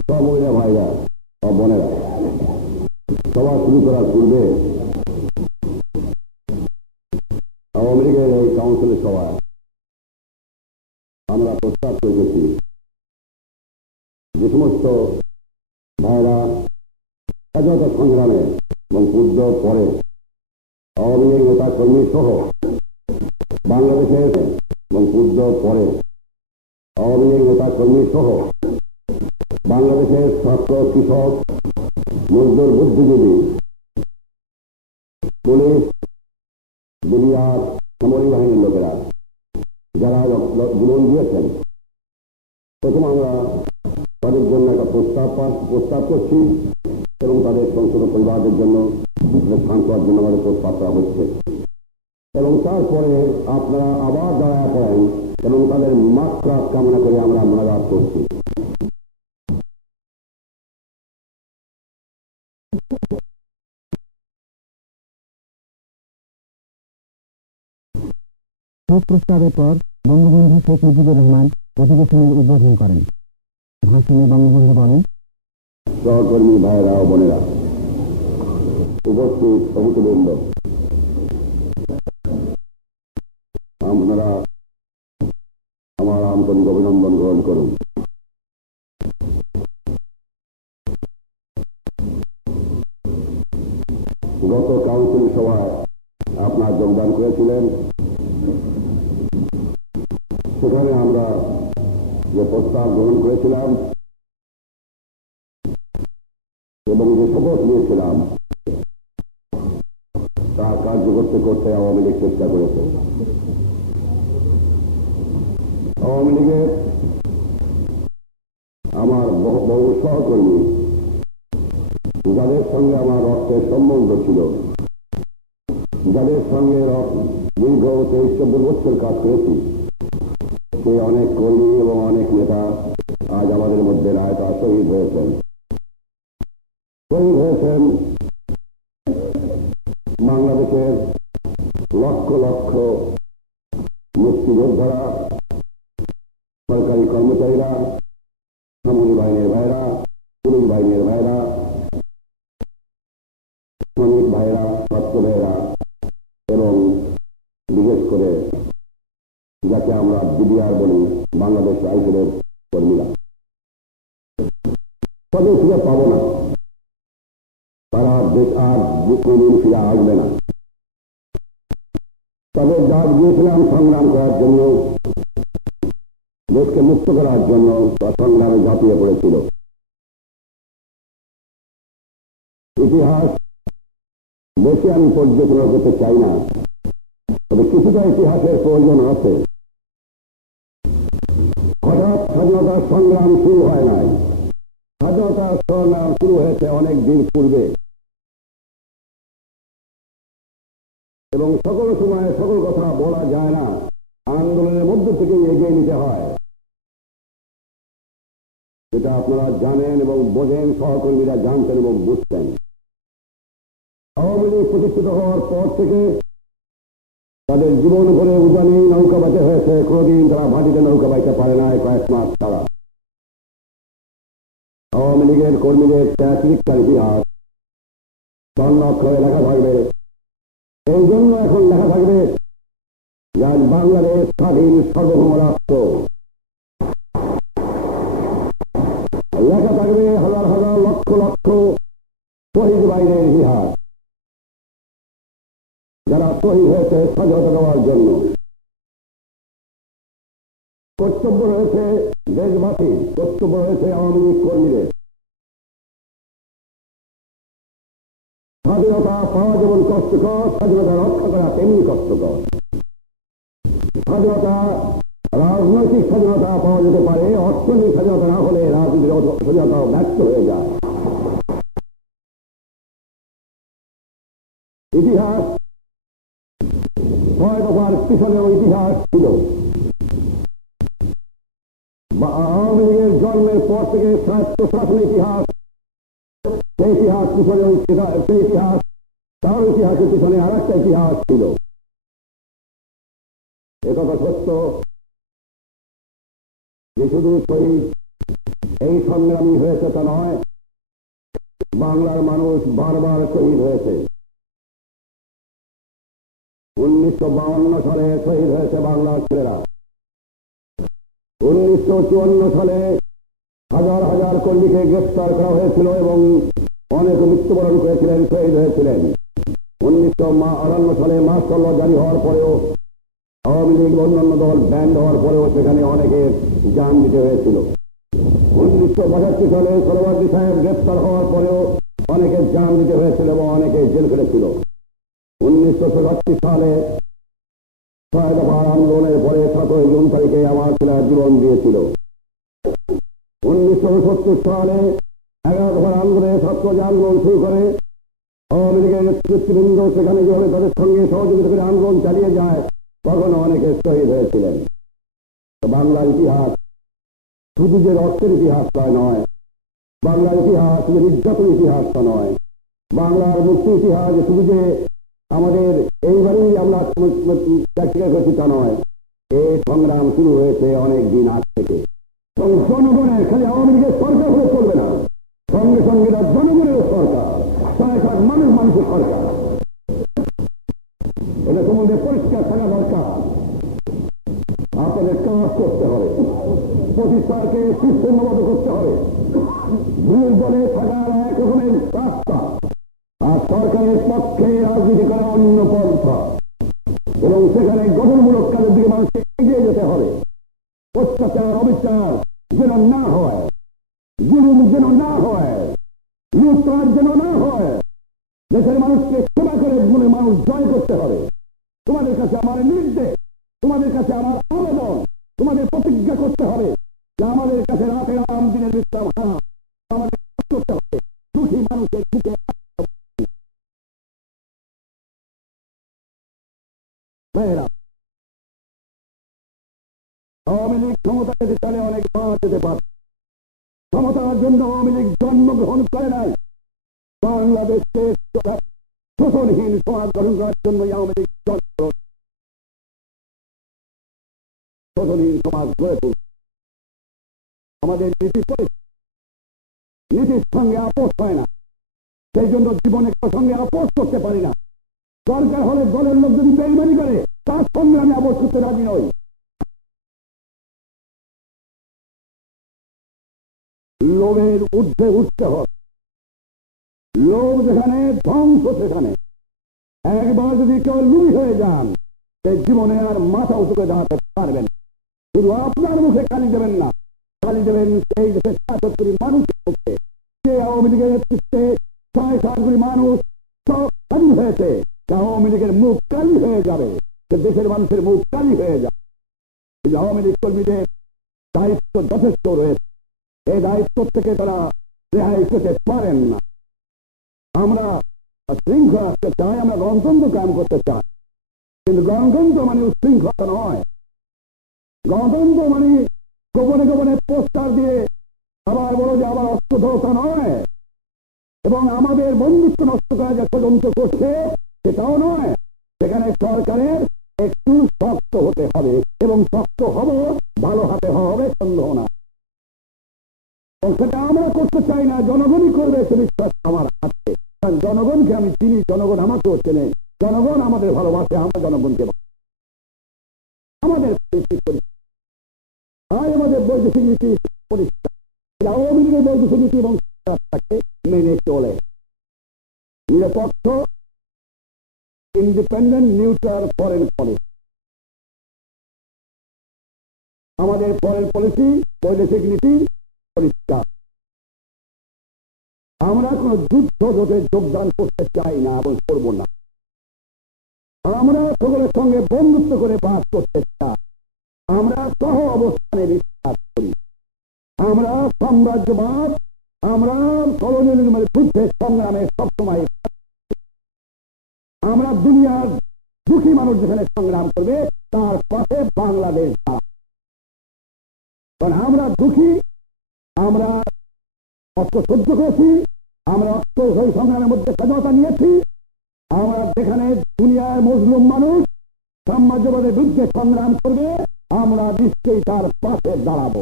সব মহিলা ভাইরা ও বোনেরা সভা শুরু করার পূর্বে আওয়ামী লীগের এই কাউন্সিলের সভায় আমরা প্রস্তাব করেছি যে সমস্ত ভাইরা স্বাধীনতা সংগ্রামে এবং যুদ্ধ পরে আওয়ামী লীগ নেতা কর্মী সহ বাংলাদেশের এবং যুদ্ধ পরে আওয়ামী লীগ নেতা কর্মী সহ বাংলাদেশের ছাত্র, কৃষক, মজদুর, বুদ্ধিজীবী, পুলিশ, দুনিয়ার সামরিক বাহিনীর লোকেরা, যারা জীবন দিয়েছেন। প্রথম আমরা তাদের জন্য একটা প্রস্তাব প্রস্তাব করছি এবং তাদের সংসদ পরিবারদের জন্য স্থান করার জন্য আমাদের প্রস্তাব করা হচ্ছে। এবং তারপরে আপনারা আবার দয়া করেন এবং তাদের মাত্রা কামনা করে আমরা মোনাজাত করছি। শোক প্রস্তাবের পর বঙ্গবন্ধু শেখ মুজিবুর রহমান অধিবেশনের উদ্বোধন করেন। ভাষণে বঙ্গবন্ধু বলেন, সহকর্মী ভাইয়েরা ও বোনেরা, উপস্থিত অভূতবৃন্দ আপনারা আমার আন্তরিক অভিনন্দন গ্রহণ করুন। গত কাউন্সিল সভায় আপনার যোগদান করেছিলেন সেখানে আমরা যে প্রস্তাব গ্রহণ করেছিলাম এবং যে শপথ নিয়েছিলাম, তা কার্য করতে করতে আওয়ামী লীগ চেষ্টা করেছে। আওয়ামী লীগের আমার বহু সহকর্মী, যাদের সঙ্গে আমার রক্তের সম্বন্ধ ছিল, যাদের সঙ্গে দীর্ঘ তেইশ চব্বিশ বছর কাজ করেছি অনেক কর্মী এবং অনেক নেতা আজ আমাদের মধ্যে রায়তা শহীদ হয়েছেন। যাকে আমরা বিডিআর বলি, বাংলাদেশ রাইফেলের কর্মীরা। তবে ফিরে পাবো না। তারা আর কোনদিন ফিরে আসবে না। তবে ডাক দিয়েছিলাম সংগ্রাম করার জন্য, দেশকে মুক্ত করার জন্য সংগ্রামে ঝাঁপিয়ে পড়েছিল। ইতিহাস বেশি আমি পর্যবেক্ষণ করতে চাই না। তবে কিছুটা ইতিহাসের প্রয়োজন আছে। স্বাধীনতার সংগ্রাম শুরু হয় নাই। স্বাধীনতার সংগ্রাম শুরু হয়েছে অনেক দিন পূর্বে। এবং সকল সময়ে সকল কথা বলা যায় না। আন্দোলনের মধ্যে থেকে এগিয়ে নিতে হয়। যেটা আপনারা জানেন এবং বোঝেন, সহকর্মীরা জানতেন এবং বুঝতেন। আওয়ামী লীগ প্রতিষ্ঠিত হওয়ার পর থেকে তাদের জীবন ভরে উজানি নৌকা বাইতে হয়েছে, কোনোদিন তারা ভাটিতে নৌকা বাইতে পারে না কয়েক মাস তারা। আওয়ামী লীগের কর্মীদের ত্যাগিকার ইতিহাস। স্বর্ণ লেখা থাকবে। এই জন্য এখন লেখা থাকবে যে আজ বাংলাদেশ স্বাধীন সার্বভৌম রাষ্ট্র। লেখা থাকবে হাজার হাজার লক্ষ লক্ষ শহীদ বাইরের ইতিহাস। শহীদ হয়েছে স্বাধীনতা দেওয়ার জন্য। কর্তব্য রয়েছে দেশবাসী, কর্তব্য রয়েছে আওয়ামী লীগ কর্মীদের। স্বাধীনতা পাওয়া যেমন কষ্টকর, স্বাধীনতা রক্ষা করা তেমনি কষ্টকর। স্বাধীনতা, রাজনৈতিক স্বাধীনতা পাওয়া যেতে পারে, অর্থনৈতিক স্বাধীনতা না হলে রাজনীতির স্বাধীনতা ব্যর্থ হয়ে যায়। ইতিহাস পিছনেও ইতিহাস ছিল। বা আওয়ামী লীগের জন্মের পর থেকে শাসনের ইতিহাস, সেই ইতিহাস পিছনে সেই ইতিহাস, তার ইতিহাসের পিছনে আর একটা ইতিহাস ছিল। একথা সত্য। যে শুধু এই সংগ্রামী হয়েছে তা নয়, বাংলার মানুষ বারবার শহীদ হয়েছে। উনিশশো বাউন্ন সালে শহীদ হয়েছে বাংলার ছেলেরা। উনিশশো চুয়ান্ন সালে হাজার হাজার কর্মীকে গ্রেফতার করা হয়েছিল এবং অনেক মৃত্যুবরণ করেছিলেন, শহীদ হয়েছিলেন। উনিশশো আটান্ন সালে মার্শাল জারি হওয়ার পরেও, আওয়ামী লীগ অন্যান্য দল ব্যান্ড হওয়ার পরেও সেখানে অনেকে যান দিতে হয়েছিল। উনিশশো পঁচাত্তর সালে সরবার্দি সাহেব গ্রেফতার হওয়ার পরেও অনেকে যান দিতে হয়েছিল এবং অনেকে জেল খেটেছিল। উনিশশো ছেষট্টি সালে ছয় দফার আন্দোলনের পরে সতেরোই জুন তারিখে আমার ছেলে জীবন দিয়েছিল। উনিশশো সত্তর সালে এগারো দফার আন্দোলনে ছাত্র আন্দোলন শুরু করে আওয়ামী লীগের নেতৃত্ববৃন্দ সেখানে যেভাবে তাদের সঙ্গে সহযোগিতা করে আন্দোলন চালিয়ে যায় তখন অনেকে শহীদ হয়েছিলেন। তো বাংলার ইতিহাস শুধু যে রক্তের ইতিহাস তা নয়, বাংলার ইতিহাস শুধু নির্যাতন ইতিহাস তা নয়, বাংলার মুক্তি ইতিহাস শুধু যে আমাদের এইবারেই আমরা প্র্যাকটিক্যাল করছি, তা নয়। এই সংগ্রাম শুরু হয়েছে অনেক দিন আগ থেকে। এবং জনগণের খালি আওয়ামী লীগের সরকার হলে চলবে না। সঙ্গে সঙ্গে জনগণের সরকার, ছয় সাত মানুষ মানুষের সরকার। এটা সম্বন্ধে পরিষ্কার থাকা দরকার। আপনাদের কাজ করতে হবে। প্রতিষ্ঠাকে সিস্টেমবদ্ধ করতে হবে। দুই দলে থাকার এক রকমের সেখানে গঠনমূলক কাজের দিকে মানুষকে এগিয়ে যেতে হবে। অত্যাচার, অবিচার যেন না হয়, জুলুম যেন না হয়, লুটপাট যেন না হয়, দেশের মানুষকে সেবা করে মনে মানুষ জয় করতে হবে। ভাইয়েরা, আওয়ামী লীগ ক্ষমতা যেতে অনেক বাধা যেতে পারে। ক্ষমতার জন্য আওয়ামী লীগ জন্মগ্রহণ করে নাই। বাংলাদেশকে শোষণহীন সমাজ গঠন করার জন্য আওয়ামী লীগ জন্মগ্রহণ শোষণহীন সমাজ গড়ে তুলছে। আমাদের নীতি। নীতির সঙ্গে আপোষ হয় না। সেই জন্য জীবনে সঙ্গে আপোষ করতে পারি না। দরকার হলে দলের লোক যদি বেইমানি করে। তার সঙ্গে আমি আপোষ করতে রাজি নই। লোভের ঊর্ধ্বে উঠতে হবে। লোভ যেখানে, ধ্বংস সেখানে। একবার যদি কেউ লুই হয়ে যান, সে জীবনে আর মাথা উঁচুকে দাঁড়াতে পারবেন শুধু আপনার মুখে কালি দেবেন না, কালি দেবেন সেই দেশের সাতক কোটি মানুষের মুখে যে আওয়ামী লীগের নেতৃত্বে ছয় সাত কোটি মানুষ সব স্বাধীন হয়েছে। আওয়ামী লীগের মুখ কালি হয়ে যাবে। দেশের মানুষের মুখ কালি হয়ে যায়। আওয়ামী লীগ কর্মীদের দায়িত্ব যথেষ্ট রয়েছে। এই দায়িত্ব থেকে তারা রেহাই পেতে পারেন না। আমরা শৃঙ্খলা রাখতে চাই, আমরা গণতন্ত্র কায়েম করতে চাই। কিন্তু গণতন্ত্র মানে উচ্ছৃঙ্খলা নয়। গণতন্ত্র মানে গোপনে গোপনে পোস্টার দিয়ে আবার বলো যে আবার অস্ত্র ধরতা নয়। এবং আমাদের বন্ধুত্ব নষ্ট করা যে ষড়যন্ত্র করছে, সেটাও নয়। সেখানে একটু শক্ত হতে হবে এবং শক্ত হব, ভালো হাতে হবে, সন্দেহ না। এবং সেটা আমরা করতে চাই না, জনগণই করবে সে বিশ্বাস আমার আছে কারণ জনগণকে আমি চিনি, জনগণ আমাকেও চেনে। জনগণ আমাদের ভালোবাসে, আমরা জনগণকে আমাদের পরিস্থিতি আমাদের বৈদেশিক নীতি পরিষ্কার। আওয়ামী লীগের বৈদেশিক নীতি এবং মেনে চলে। নিরপেক্ষ ইন্ডিপেন্ডেন্ট নিউট্রাল ফরেন পলিসি আমাদের ফরেন পলিসি বৈদেশিক নীতি, পরিষ্কার। আমরা কোন যুদ্ধ রোধে যোগদান করতে চাই না এবং করব না। আমরা সকলের সঙ্গে বন্ধুত্ব করে বাস করতে চাই। আমরা সহ অবস্থানে বিশ্বাস করি। আমরা সাম্রাজ্যবাদ, আমরা কলোনিয়ালিজমের বিরুদ্ধে সংগ্রামে সবসময় আমরা দুনিয়ার দুঃখী মানুষ যেখানে সংগ্রাম করবে, তার পাশে বাংলাদেশ। কারণ আমরা দুঃখী, আমরা অস্ত্র সহ্য করেছি, আমরা অস্ত্র সেই সংগ্রামের মধ্যে স্বাধীনতা নিয়েছি, আমরা যেখানে দুনিয়ার মজলুম মানুষ সাম্রাজ্যবাদের বিরুদ্ধে সংগ্রাম করবে, আমরা নিশ্চয়ই তার পাশে দাঁড়াবো